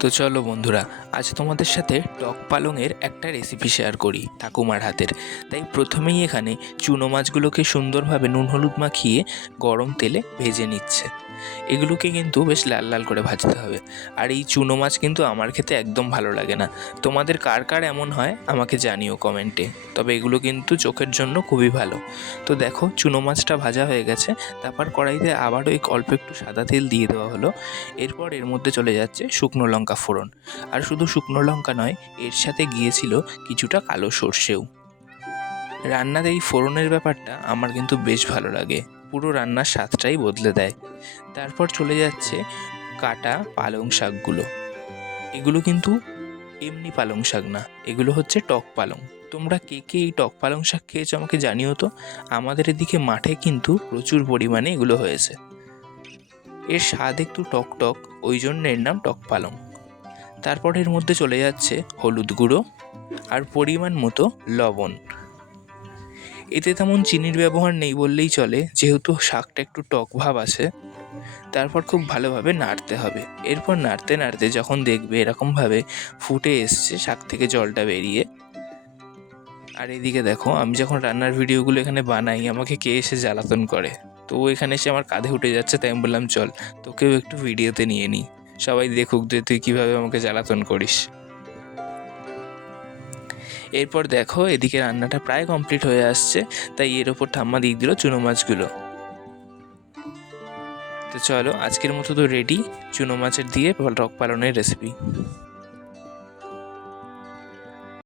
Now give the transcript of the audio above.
তো চলো বন্ধুরা, আজ তোমাদের সাথে টক পালংয়ের একটা রেসিপি শেয়ার করি ঠাকুমার হাতের। তাই প্রথমেই এখানে চুনো মাছগুলোকে সুন্দরভাবে নুন হলুদ মাখিয়ে গরম তেলে ভেজে নিচ্ছে। এগুলোকে কিন্তু বেশ লাল লাল করে ভাজতে হবে। আর এই চুনো মাছ কিন্তু আমার খেতে একদম ভালো লাগে না। তোমাদের কার কার এমন হয় আমাকে জানিও কমেন্টে। তবে এগুলো কিন্তু চোখের জন্য খুবই ভালো। তো দেখো, চুনো মাছটা ভাজা হয়ে গেছে। তারপর কড়াইতে আবারও অল্প একটু সাদা তেল দিয়ে দেওয়া হলো। এরপর এর মধ্যে চলে যাচ্ছে শুকনো লঙ্কা ফোড়ন। আর শুধু শুকনো লঙ্কা নয়, এর সাথে গিয়েছিল কিছুটা কালো সর্ষেও। রান্নার এই ফোড়নের ব্যাপারটা আমার কিন্তু বেশ ভালো লাগে, পুরো রান্নার স্বাদটাই বদলে দেয়। তারপর চলে যাচ্ছে কাটা পালং শাকগুলো। এগুলো কিন্তু এমনি পালং শাক না, এগুলো হচ্ছে টক পালং। তোমরা কে কে এই টক পালং শাক খেয়েছো আমাকে জানিও তো। আমাদের এদিকে মাঠে কিন্তু প্রচুর পরিমাণে এগুলো হয়েছে। এর স্বাদ একটু টক টক, ওই জন্য এর নাম টক পালং। তারপর এর মধ্যে চলে যাচ্ছে হলুদ গুঁড়ো আর পরিমাণ মতো লবণ। এতে তেমন চিনির ব্যবহার নেই বললেই চলে, যেহেতু শাকটা একটু টক ভাব আছে। তারপর খুব ভালোভাবে নাড়তে হবে। এরপর নাড়তে নাড়তে যখন দেখবে এরকমভাবে ফুটে এসছে শাক থেকে জলটা বেরিয়ে। আর এদিকে দেখো, আমি যখন রান্নার ভিডিওগুলো এখানে বানাই আমাকে কে এসে জ্বালাতন করে। তো ও এখানে এসে আমার কাঁধে উঠে যাচ্ছে, তাই আমি বললাম চল তোকেও একটু ভিডিওতে নিয়ে নিই, সবাই দেখুক যে তুই কীভাবে আমাকে জ্বালাতন করিস। এরপর দেখো, এদিকে রান্নাটা প্রায় কমপ্লিট হয়ে আসছে। তাই এর ওপর ঠাম্মা দিয়ে দিল চুনো মাছগুলো। তো চলো, আজকের মতো তো রেডি চুনো মাছের দিয়ে টক পালনের রেসিপি।